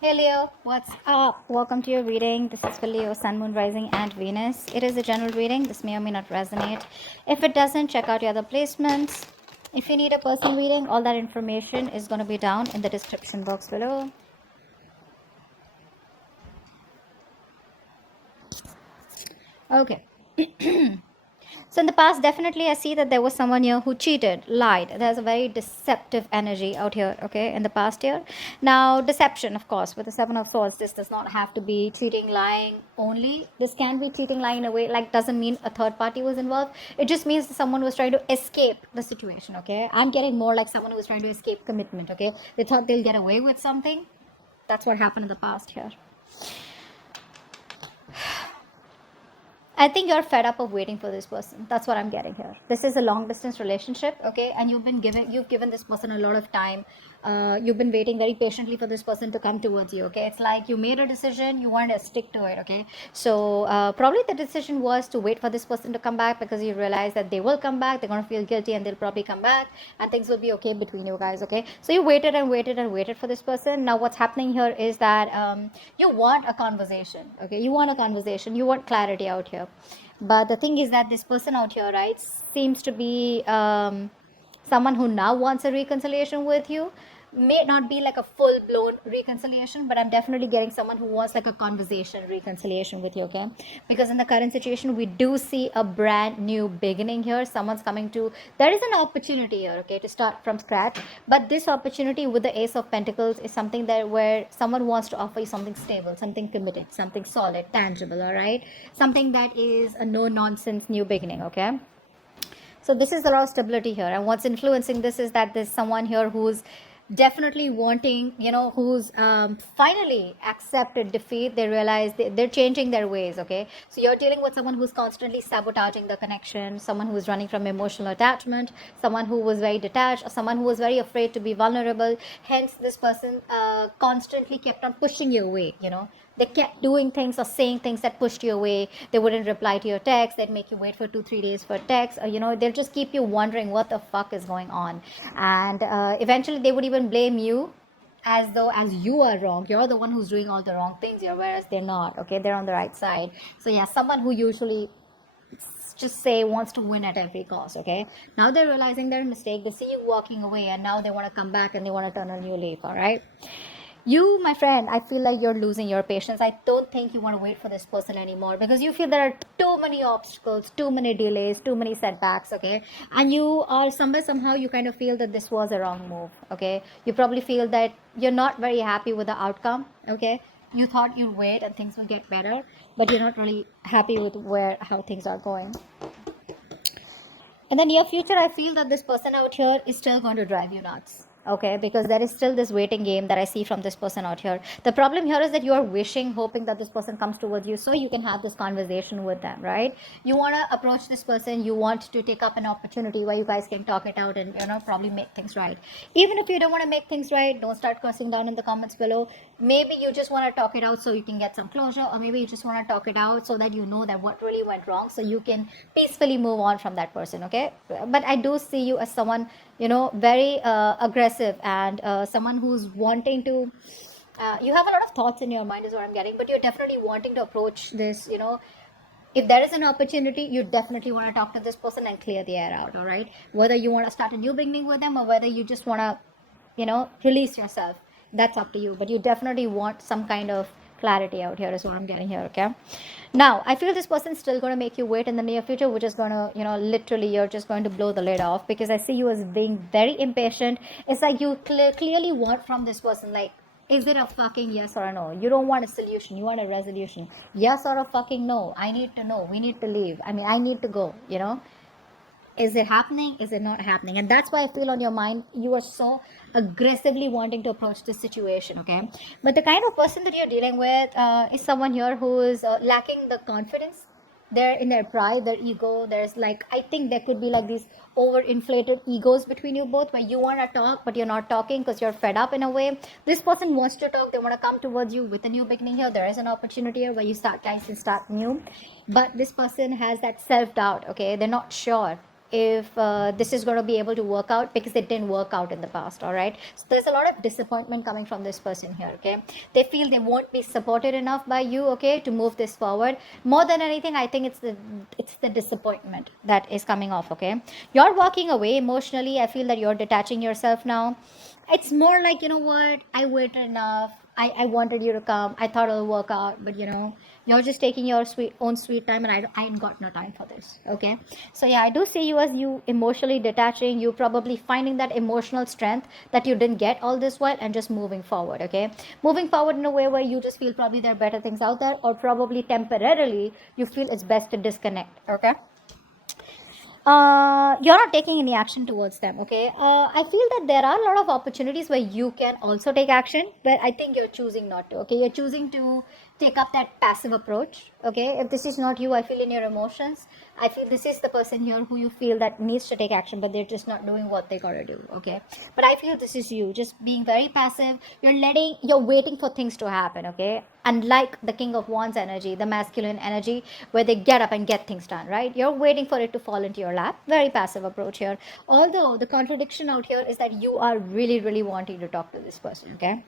Hey Leo, what's up? Welcome to your reading. This is for Leo, Sun, Moon, Rising, and Venus. It is a general reading. This may or may not resonate. If it doesn't, check out your other placements. If you need a personal reading, all that information is going to be down in the description box below. Okay. So in the past, definitely I see that there was someone here who cheated, lied. There's a very deceptive energy out here, okay, in the past year. Now, deception, of course, with the Seven of Swords, this does not have to be cheating, lying only. This can be cheating, lying in a way, like doesn't mean a third party was involved. It just means that someone was trying to escape the situation, okay. I'm getting more like someone who was trying to escape commitment, okay. They thought they'll get away with something. That's what happened in the past here. I think you're fed up of waiting for this person. That's what I'm getting here. This is a long distance relationship, okay? And you've given this person a lot of time. You've been waiting very patiently for this person to come towards you, okay? It's like you made a decision, you wanted to stick to it, okay? So probably the decision was to wait for this person to come back because you realize that they will come back. They're gonna feel guilty and they'll probably come back, and things will be okay between you guys, okay? So you waited and waited and waited for this person. Now what's happening here is that you want a conversation, okay? You want a conversation. You want clarity out here. But the thing is that this person out here, right, seems to be someone who now wants a reconciliation with you. May not be like a full blown reconciliation, but I'm definitely getting someone who wants like a conversation reconciliation with you, okay? Because in the current situation, we do see a brand new beginning here. Someone's coming to, there is an opportunity here, okay, to start from scratch. But this opportunity with the Ace of Pentacles is something that where someone wants to offer you something stable, something committed, something solid, tangible, all right? Something that is a no nonsense new beginning, okay? So this is a lot of stability here, and what's influencing this is that there's someone here who's definitely wanting, who's finally accepted defeat. They realize they're changing their ways, okay? So you're dealing with someone who's constantly sabotaging the connection, someone who's running from emotional attachment, someone who was very detached, or someone who was very afraid to be vulnerable. Hence this person constantly kept on pushing you away, they kept doing things or saying things that pushed you away. They wouldn't reply to your text. They'd make you wait for 2-3 days for text. Or, they'll just keep you wondering what the fuck is going on. And eventually they would even blame you as though as you are wrong. You're the one who's doing all the wrong things. Whereas they're not. Okay, they're on the right side. So yeah, someone who usually just say wants to win at every cost. Okay, now they're realizing their mistake. They see you walking away, and now they want to come back and they want to turn a new leaf. All right. You, my friend, I feel like you're losing your patience. I don't think you want to wait for this person anymore because you feel there are too many obstacles, too many delays, too many setbacks, okay? And you are somehow you kind of feel that this was a wrong move, okay? You probably feel that you're not very happy with the outcome, okay? You thought you'd wait and things will get better, but you're not really happy with how things are going. In the near future, I feel that this person out here is still going to drive you nuts, okay? Because there is still this waiting game that I see from this person out here. The problem here is that you are wishing, hoping that this person comes towards you so you can have this conversation with them, right? You want to approach this person, you want to take up an opportunity where you guys can talk it out and probably make things right. Even if you don't want to make things right, don't start cursing down in the comments below. Maybe you just want to talk it out so you can get some closure, or maybe you just want to talk it out so that you know that what really went wrong, so you can peacefully move on from that person, okay? But I do see you as someone very aggressive, and someone who's wanting to you have a lot of thoughts in your mind is what I'm getting, but you're definitely wanting to approach this, if there is an opportunity, you definitely want to talk to this person and clear the air out, all right? Whether you want to start a new beginning with them or whether you just want to release yourself, that's up to you. But you definitely want some kind of clarity out here is what I'm getting here, okay? Now I feel this person's still going to make you wait in the near future, which is going to literally you're just going to blow the lid off, because I see you as being very impatient. It's like you clearly want from this person, like, is it a fucking yes or a no? You don't want a solution, you want a resolution. Yes or a fucking no. I need to know. We need to leave. I mean, I need to go, is it happening, is it not happening? And that's why I feel on your mind you are so aggressively wanting to approach this situation, okay? But the kind of person that you're dealing with is someone here who is lacking the confidence. They're in their pride, their ego. There's like, I think there could be like these overinflated egos between you both, where you want to talk but you're not talking because you're fed up in a way. This person wants to talk, they want to come towards you with a new beginning here. There is an opportunity here where you guys can start new, but this person has that self-doubt, okay? They're not sure. if this is going to be able to work out, because it didn't work out in the past. All right, so there's a lot of disappointment coming from this person here. Okay, they feel they won't be supported enough by you, okay, to move this forward. More than anything, I think it's the disappointment that is coming off. Okay, you're walking away emotionally. I feel that you're detaching yourself now. It's more like, you know what, I waited enough. I wanted you to come. I thought it'll work out, but you're just taking your sweet time, and I ain't got no time for this. Okay, so yeah, I do see you as you emotionally detaching. You probably finding that emotional strength that you didn't get all this while, and just moving forward. Okay, moving forward in a way where you just feel probably there are better things out there, or probably temporarily you feel it's best to disconnect. Okay, you're not taking any action towards them. Okay, I feel that there are a lot of opportunities where you can also take action, but I think you're choosing not to. Okay, you're choosing to take up that passive approach. Okay, if this is not you, I feel in your emotions, I feel this is the person here who you feel that needs to take action, but they're just not doing what they gotta do. Okay, but I feel this is you just being very passive. You're waiting for things to happen. Okay, unlike the king of wands energy, the masculine energy, where they get up and get things done, right? You're waiting for it to fall into your lap. Very passive approach here. Although the contradiction out here is that you are really, really wanting to talk to this person. Okay,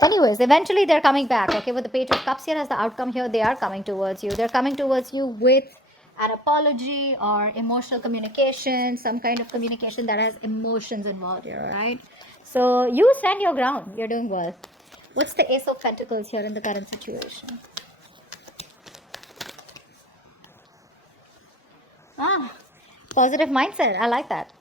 anyways, eventually they're coming back. Okay, with the page of cups here as the outcome here, they are coming towards you. They're coming towards you with an apology or emotional communication, some kind of communication that has emotions involved here, right? So you stand your ground. You're doing well. What's the ace of pentacles here in the current situation? Ah, positive mindset. I like that.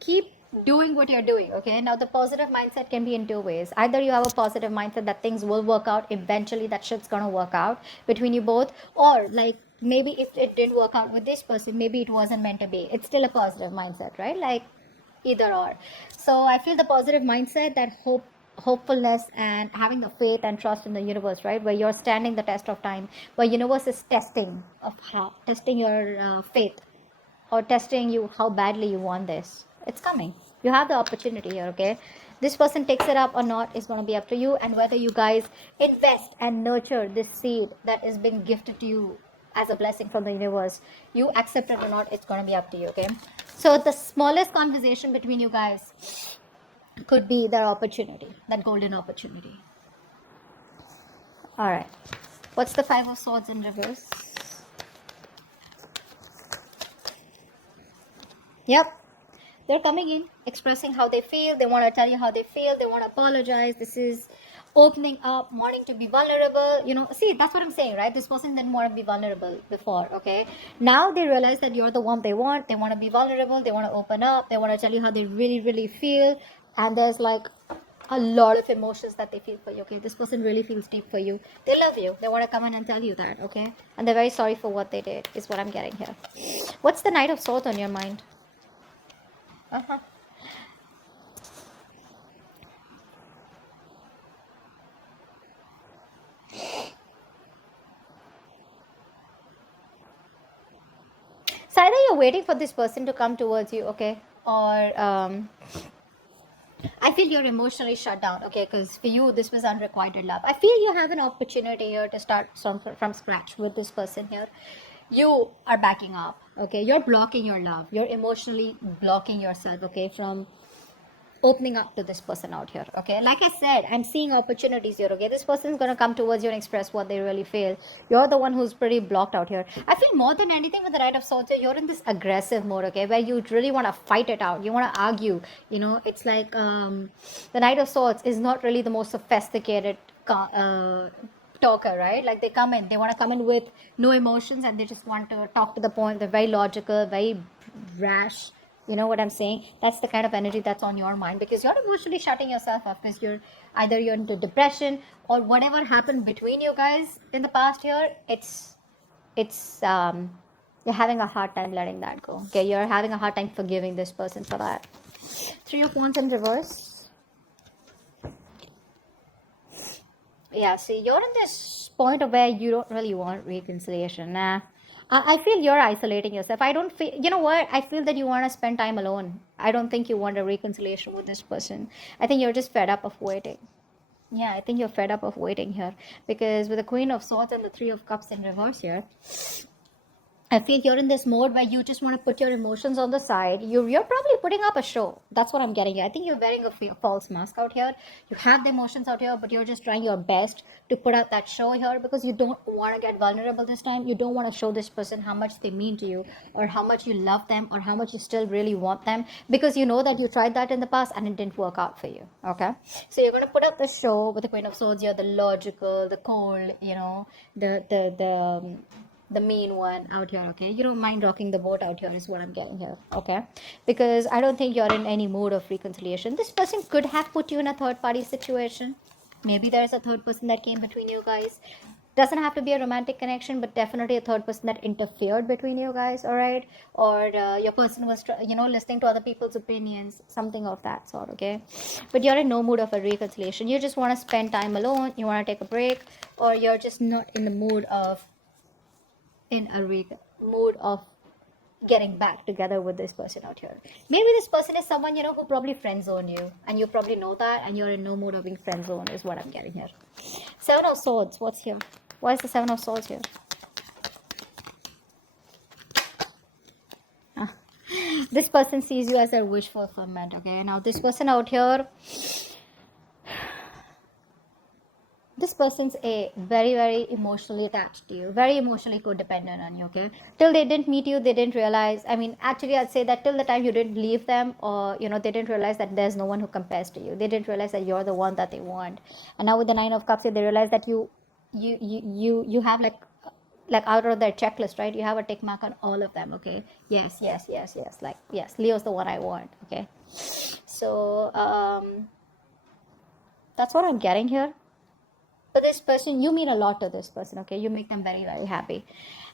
Keep doing what you're doing. Okay, now the positive mindset can be in two ways. Either you have a positive mindset that things will work out eventually, that shit's gonna work out between you both, or like maybe if it didn't work out with this person, maybe it wasn't meant to be. It's still a positive mindset, right? Like either or. So I feel the positive mindset, that hopefulness and having the faith and trust in the universe, right, where you're standing the test of time, where universe is testing your faith, or testing you how badly you want this. It's coming. You have the opportunity here. Okay, this person takes it up or not is going to be up to you, and whether you guys invest and nurture this seed that is being gifted to you as a blessing from the universe, you accept it or not, it's going to be up to you. Okay, so the smallest conversation between you guys could be that opportunity, that golden opportunity. All right, what's the five of swords in reverse? Yep, they're coming in, expressing how they feel. They want to tell you how they feel. They want to apologize. This is opening up, wanting to be vulnerable. See, that's what I'm saying, right? This person didn't want to be vulnerable before. Okay, now they realize that you're the one they want. They want to be vulnerable. They want to open up. They want to tell you how they really, really feel. And there's like a lot of emotions that they feel for you. Okay, this person really feels deep for you. They love you. They want to come in and tell you that. Okay, and they're very sorry for what they did, is what I'm getting here. What's the Knight of Swords on your mind? Uh-huh. So either you're waiting for this person to come towards you, okay, or I feel you're emotionally shut down, okay, because for you this was unrequited love. I feel you have an opportunity here to start from scratch with this person here. You are backing up, okay. You're blocking your love. You're emotionally blocking yourself, okay, from opening up to this person out here. Okay, like I said, I'm seeing opportunities here. Okay, this person's gonna come towards you and express what they really feel. You're the one who's pretty blocked out here. I feel more than anything with the Knight of Swords, you're in this aggressive mode. Okay, where you really want to fight it out. You want to argue. It's like the Knight of Swords is not really the most sophisticated talker, right? Like they want to come in with no emotions, and they just want to talk to the point. They're very logical, very rash. You know what I'm saying? That's the kind of energy that's on your mind, because you're emotionally shutting yourself up, because you're into depression, or whatever happened between you guys in the past year. It's you're having a hard time letting that go. Okay, you're having a hard time forgiving this person for that. Three of Wands in reverse. Yeah, see, you're in this point of where you don't really want reconciliation. Nah. I feel you're isolating yourself. I don't feel, you know what? I feel that you want to spend time alone. I don't think you want a reconciliation with this person. I think you're just fed up of waiting. Yeah, I think you're fed up of waiting here. Because with the Queen of Swords and the Three of Cups in reverse here, I feel you're in this mode where you just want to put your emotions on the side. You're probably putting up a show. That's what I'm getting here. I think you're wearing a false mask out here. You have the emotions out here, but you're just trying your best to put out that show here because you don't want to get vulnerable this time. You don't want to show this person how much they mean to you, or how much you love them, or how much you still really want them, because you know that you tried that in the past and it didn't work out for you. Okay, so you're gonna put up the show with the Queen of Swords here, the logical, the cold, the mean one out here. Okay, you don't mind rocking the boat out here is what I'm getting here. Okay, because I don't think you're in any mood of reconciliation. This person could have put you in a third party situation. Maybe there's a third person that came between you guys. Doesn't have to be a romantic connection, but definitely a third person that interfered between you guys. All right, or your person was listening to other people's opinions, something of that sort. Okay, but you're in no mood of a reconciliation. You just want to spend time alone, you want to take a break, or you're just not in the mood of mood of getting back together with this person out here. Maybe this person is someone who probably friend zone you, and you probably know that, and you're in no mood of being friend zone is what I'm getting here. Seven of Swords. What's here? Why is the Seven of Swords here? Ah. This person sees you as their wish fulfillment. Okay, now this person out here, this person's a very emotionally attached to you, very emotionally codependent on you. Okay, till they didn't meet you, they didn't realize, I mean, actually I'd say that till the time you didn't leave them, or they didn't realize that there's no one who compares to you. They didn't realize that you're the one that they want. And now with the Nine of Cups, they realize that you have like out of their checklist, right? You have a tick mark on all of them. Okay, yes, like yes, Leo's the one I want. Okay, so that's what I'm getting here. But this person, you mean a lot to this person. Okay, you make them very happy.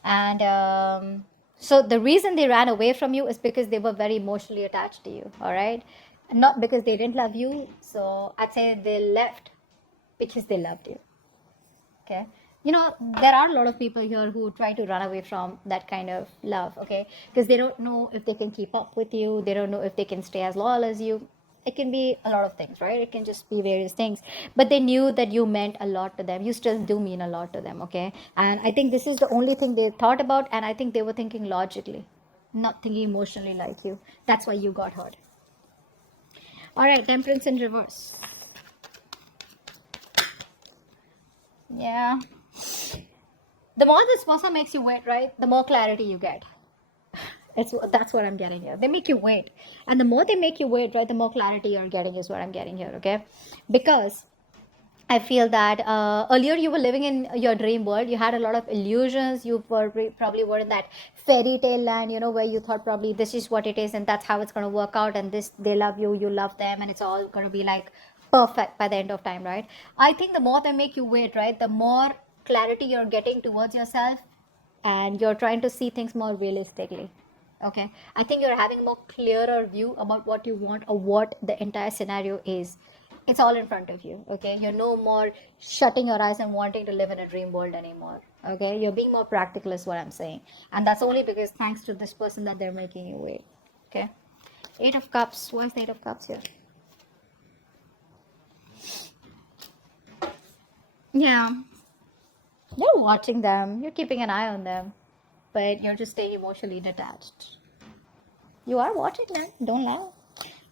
And so the reason they ran away from you is because they were very emotionally attached to you. All right, and not because they didn't love you. So I'd say they left because they loved you. Okay, there are a lot of people here who try to run away from that kind of love. Okay, because they don't know if they can keep up with you, they don't know if they can stay as loyal as you. It can be a lot of things, right? It can just be various things, but they knew that you meant a lot to them. You still do mean a lot to them. Okay, and I think this is the only thing they thought about, and I think they were thinking logically, not thinking emotionally like you. That's why you got hurt. All right, Temperance in reverse. Yeah, the more this person makes you wait, right, the more clarity you get. That's what I'm getting here. They make you wait, and the more they make you wait, right, the more clarity you're getting is what I'm getting here. Okay, because I feel that earlier you were living in your dream world. You had a lot of illusions. You probably were in that fairy tale land, where you thought probably this is what it is and that's how it's going to work out. And this, they love you, you love them, and it's all going to be like perfect by the end of time, right? I think the more they make you wait, right, the more clarity you're getting towards yourself, and you're trying to see things more realistically. Okay, I think you're having a more clearer view about what you want or what the entire scenario is. It's all in front of you. Okay, you're no more shutting your eyes and wanting to live in a dream world anymore. Okay, you're being more practical is what I'm saying, and that's only because thanks to this person that they're making you wait. Okay, Eight of Cups. Why is the Eight of Cups here? Yeah, you're watching them, you're keeping an eye on them, but you're just staying emotionally detached. You are watching them, don't lie.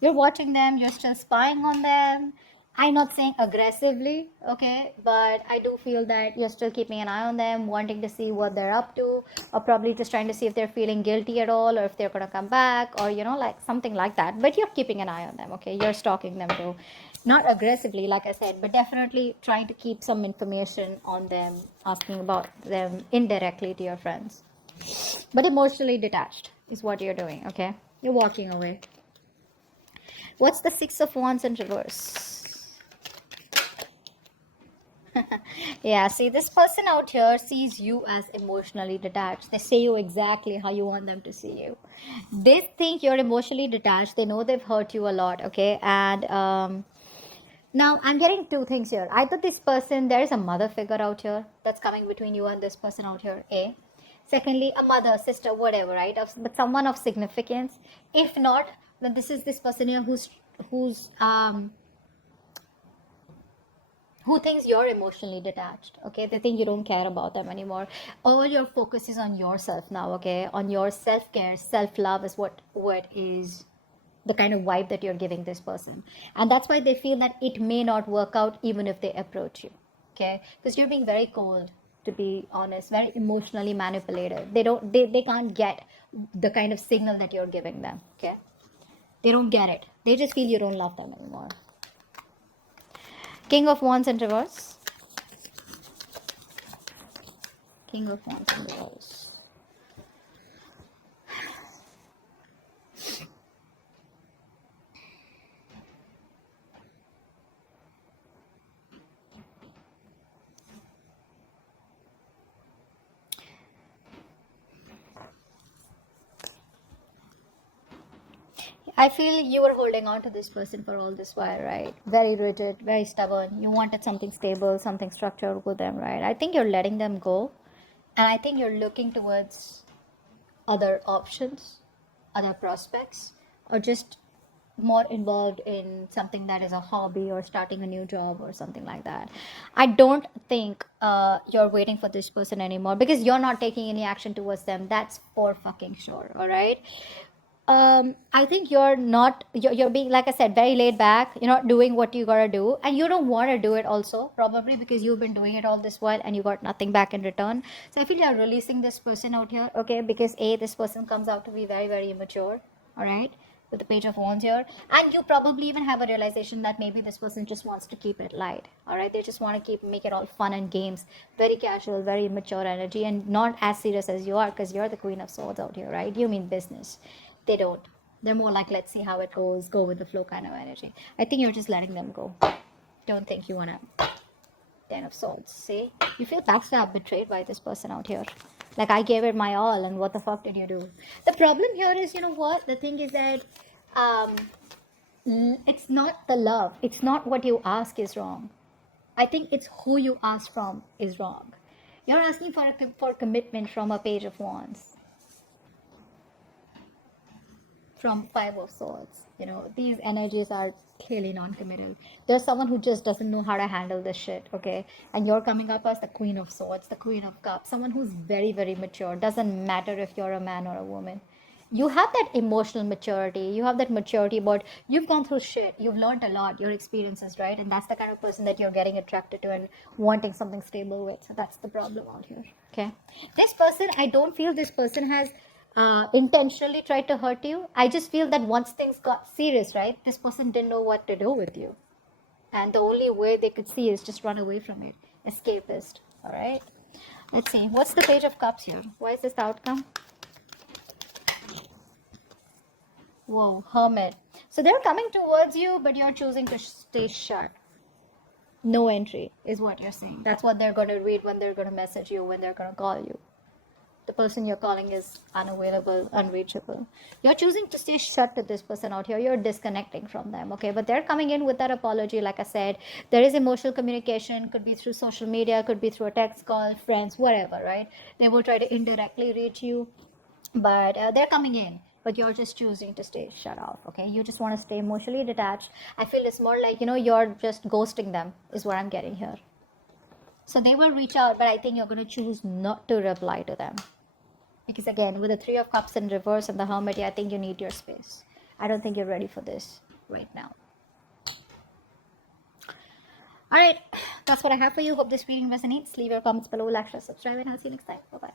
You're watching them, you're still spying on them. I'm not saying aggressively, okay, but I do feel that you're still keeping an eye on them, wanting to see what they're up to, or probably just trying to see if they're feeling guilty at all, or if they're going to come back, or like something like that. But you're keeping an eye on them, okay? You're stalking them too. Not aggressively, like I said, but definitely trying to keep some information on them, asking about them indirectly to your friends. But emotionally detached is what you're doing, okay? You're walking away. What's the Six of Wands in reverse? Yeah, see, this person out here sees you as emotionally detached. They say you exactly how you want them to see you. They think you're emotionally detached. They know they've hurt you a lot, okay? And now I'm getting two things here. Either this person, there is a mother figure out here that's coming between you and this person out here, A. Secondly, a mother, sister, whatever, right? But someone of significance. If not, then this is this person here who's who thinks you're emotionally detached. Okay, they think you don't care about them anymore. All your focus is on yourself now. Okay, on your self-care, self-love is what is the kind of vibe that you're giving this person, and that's why they feel that it may not work out even if they approach you. Okay, because you're being very cold, to be honest, very emotionally manipulated. They can't get the kind of signal that you're giving them. Okay, they don't get it. They just feel you don't love them anymore. King of Wands in reverse. King of Wands in reverse. I feel you were holding on to this person for all this while, right? Very rigid, very stubborn. You wanted something stable, something structured with them, right? I think you're letting them go. And I think you're looking towards other options, other prospects, or just more involved in something that is a hobby or starting a new job or something like that. I don't think you're waiting for this person anymore because you're not taking any action towards them. That's for fucking sure. All right. I think you're being, like I said, very laid back. You're not doing what you gotta do, and you don't want to do it also, probably because you've been doing it all this while and you got nothing back in return. So I feel you're releasing this person out here, okay? Because this person comes out to be very, very immature, all right? With the Page of Wands here, and you probably even have a realization that maybe this person just wants to keep it light, all right? They just want to make it all fun and games, very casual, very immature energy, and not as serious as you are, because you're the Queen of Swords out here, right? You mean business. They don't. They're more like, let's see how it goes, go with the flow kind of energy. I think you're just letting them go. Don't think you want to. Ten of Swords. See? You feel backstabbed, betrayed by this person out here. Like, I gave it my all, and what the fuck did you do? The problem here is, you know what? The thing is that um, it's not the love. It's not what you ask is wrong. I think it's who you ask from is wrong. You're asking for commitment from a Page of Wands, from Five of Swords. You know, these energies are clearly non-committal. There's someone who just doesn't know how to handle this shit, okay? And you're coming up as the Queen of Swords, the Queen of Cups, someone who's very, very mature. Doesn't matter if you're a man or a woman. You have that emotional maturity. You have that maturity about you've gone through shit. You've learned a lot, your experiences, right? And that's the kind of person that you're getting attracted to and wanting something stable with. So that's the problem out here, okay? This person, I don't feel this person has intentionally tried to hurt you. I just feel that once things got serious, right, this person didn't know what to do with you. And the only way they could see is just run away from it. Escapist. All right. Let's see. What's the Page of Cups here? Why is this the outcome? Whoa, Hermit. So they're coming towards you, but you're choosing to stay shut. No entry is what you're saying. That's what they're going to read when they're going to message you, when they're going to call you. The person you're calling is unavailable, unreachable. You're choosing to stay shut to this person out here. You're disconnecting from them, okay? But they're coming in with that apology. Like I said, there is emotional communication, could be through social media, could be through a text call, friends, whatever, right? They will try to indirectly reach you, but they're coming in. But you're just choosing to stay shut off, okay? You just want to stay emotionally detached. I feel it's more like, you're just ghosting them, is what I'm getting here. So they will reach out, but I think you're going to choose not to reply to them. Because again, with the Three of Cups in reverse and the Hermit, I think you need your space. I don't think you're ready for this right now. All right, that's what I have for you. Hope this reading resonates. Leave your comments below, like, share, subscribe, and I'll see you next time. Bye-bye.